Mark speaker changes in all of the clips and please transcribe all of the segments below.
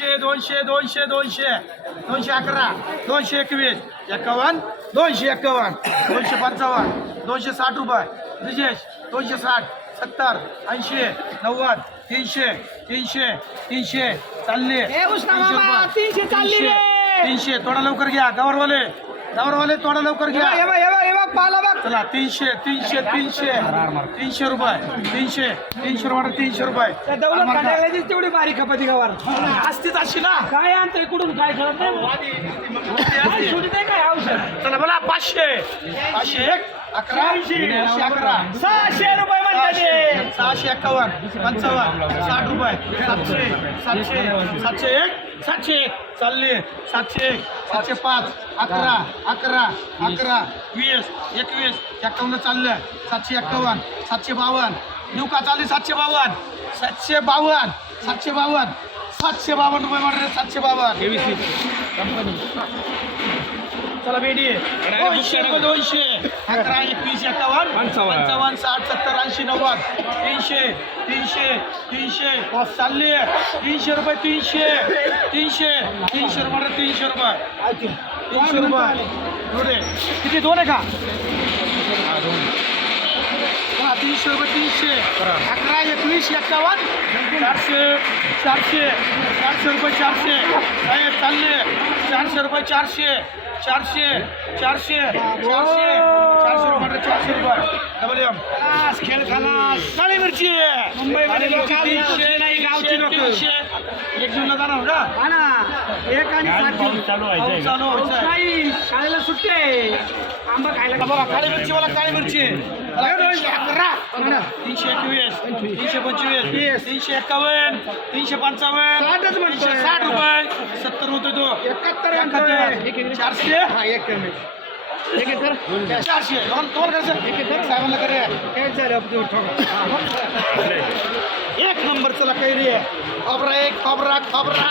Speaker 1: दोनशे दोनशे दोनशे दोनशे. दोनशे अकरा दोनशे एकवीस. एकावन्न दोनशे एकावन्न. दोनशे पंचावन्न दोनशे साठ रुपये. ब्रिजेश दोनशे साठ सत्तर ऐंशी नव्वद तीनशे तीनशे तीनशे चालले. तीनशे.
Speaker 2: तीनशे.
Speaker 1: थोडा लवकर घ्या. गवरवाले. गवरवाले थोडा लवकर घ्या.
Speaker 2: पाला बघ
Speaker 1: चला तीनशे तीनशे तीनशे. तीनशे रुपये तीनशे तीनशे रुपये तीनशे रुपये.
Speaker 2: त्या दौलत काढायला तेवढी बारीक खपती गावार.
Speaker 1: असतीच अशी ना?
Speaker 2: काय आणतंय कुठून काय कळत नाही. काय औषध.
Speaker 1: चला बोला पाचशे. पाचशे एक अकरा
Speaker 2: सहाशे रुपये म्हणतात
Speaker 1: सहाशे
Speaker 2: ते.
Speaker 1: एकावन्न पंचावन्न साठ रुपये. सातशे सातशे सातशे एक सातशे चालले. सातशे एक सातशे पाच अकरा अकरा अकरा वीस एकवीस एकावन्न चाललं. सातशे एक्कावन्न सातशे बावन्न. येऊ का चालली सातशे बावन्न? सातशे बावन्न सातशे बावन्न. सातशे बावन्न रुपये म्हणले सातशे बावन्न. चला बेडी दोनशे रुपये दोनशे. अकरा एकवीस एकावन्न पंचावन्न. साठ सत्तर ऐंशी नव्वद. तीनशे तीनशे तीनशे. चालले तीनशे रुपये तीनशे. तीनशे. तीनशे रुपये तीनशे रुपये. तीनशे रुपये. किती दोन आहे का? हा, तीनशे रुपये तीनशे. अकरा एकवीस एक्कावन्न. चारशे चारशे. चारशे रुपये चारशे. साहेब चालले चारशे रुपये चारशे. चारशे चारशे चारशे चारशे रुपये चारशे रुपये. डबल एम
Speaker 2: खलास, खेळ खलास.
Speaker 1: काळी मिरची.
Speaker 2: लोकं.
Speaker 1: तीनशे. एक जूनला जाणार का
Speaker 2: एक आणि सात
Speaker 1: पाऊस चालू व्हायचा आहे.
Speaker 2: नाही शाळेला सुट्टी आहे. आंबा खायला
Speaker 1: बघा काळी मिरची मला काळी मिरची. मला तीनशे अकरा. तीनशे एकवीस. तीनशे पंचवीस. तीनशे एक्कावन्न. तीनशे पंचावन्न.
Speaker 2: साठच म्हणतोय.
Speaker 1: तीनशे साठ रुपये. सत्तर होते तो.
Speaker 2: एकाहत्तर
Speaker 1: एकाहत्तर. चारशे.
Speaker 2: हा एक कमी एक एकर
Speaker 1: चारशे. दोन दोन करायचं साहेबांना करे
Speaker 2: काय झालं? आपलं ठोका.
Speaker 1: एक नंबर चला काही रे खोबरा खोबरा.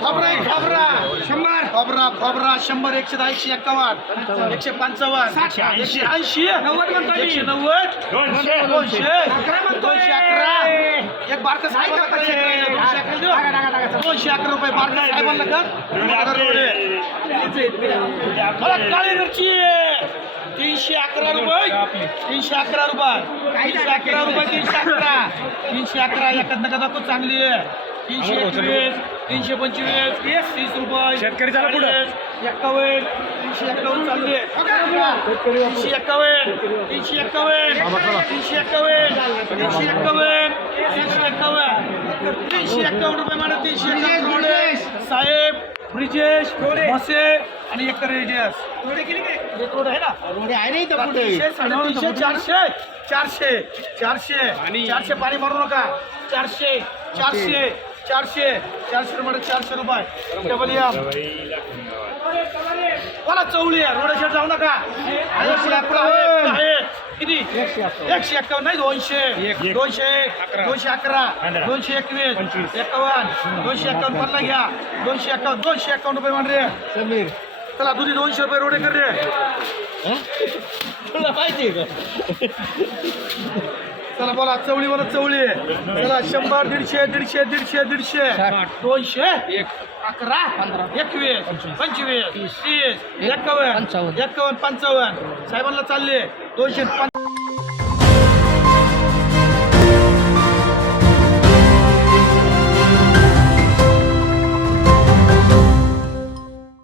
Speaker 1: खोबरा खोबरा.
Speaker 2: शंभर.
Speaker 1: खोबरा खोबरा. शंभर एकशे दहा एकशे एक्कावन्न. एकशे पंचावन्न. एकशे ऐंशी.
Speaker 2: नव्वद म्हणतोय. मी.
Speaker 1: एकशे नव्वद. दोनशे. दोनशे. दोनशे. अकरा. एक बारका साहेबांना कर, दोनशे अकरा रुपये बारका साहेबांना कर. काळी मिरची. तीनशे अकरा रुपये. तीनशे अकरा रुपये. तीनशे अकरा रुपये तीनशे अकरा. तीनशे अकरा एकात नका दाखव चांगली आहे. तीनशे एकवीस तीनशे पंचवीस तीस तीस रुपये.
Speaker 2: शेतकरी चला पुढं.
Speaker 1: एक्कावन्न तीनशे एक्कावन्न चालली आहे. तीनशे एक्कावन्न तीनशे एक्कावन्न तीनशे एक्कावन्न तीनशे एक्कावन्न तीनशे एक्कावन्न. तीनशे एक्कावन्न रुपये म्हणा तीनशे एक्कावन्न रुपये. साहेब ब्रिजेश भोसे आणि एक रेडियस. एक रोड आहे ना? तीनशे साडेतीनशे चारशे चारशे चारशे चारशे. पाणी मारू नका. चारशे चारशे. चारशे चारशे रुपये चारशे रुपये. डबल या मला चवळी आहे. रोडेश्वर जाऊ नका. किती? एकशे एक्कावन्न नाही दोनशे. दोनशे दोनशे अकरा दोनशे एकवीस एक्कावन्न दोनशे एक्कावन्न पन्नास घ्या. दोनशे एक्कावन्न दोनशे एक्कावन्न रुपये म्हण रे समीर. चला तुझी दोनशे रुपये रोडे कर रे
Speaker 2: तुला पाहिजे का?
Speaker 1: चला बोला चवळी बोला चवळी. चला शंभर दीडशे दीडशे दीडशे दीडशे. दोनशे. अकरा. एकवीस. पंचवीस. तीस. एक्कावन्न एक्कावन्न पंचावन्न. साहेबांना चालले. दोनशे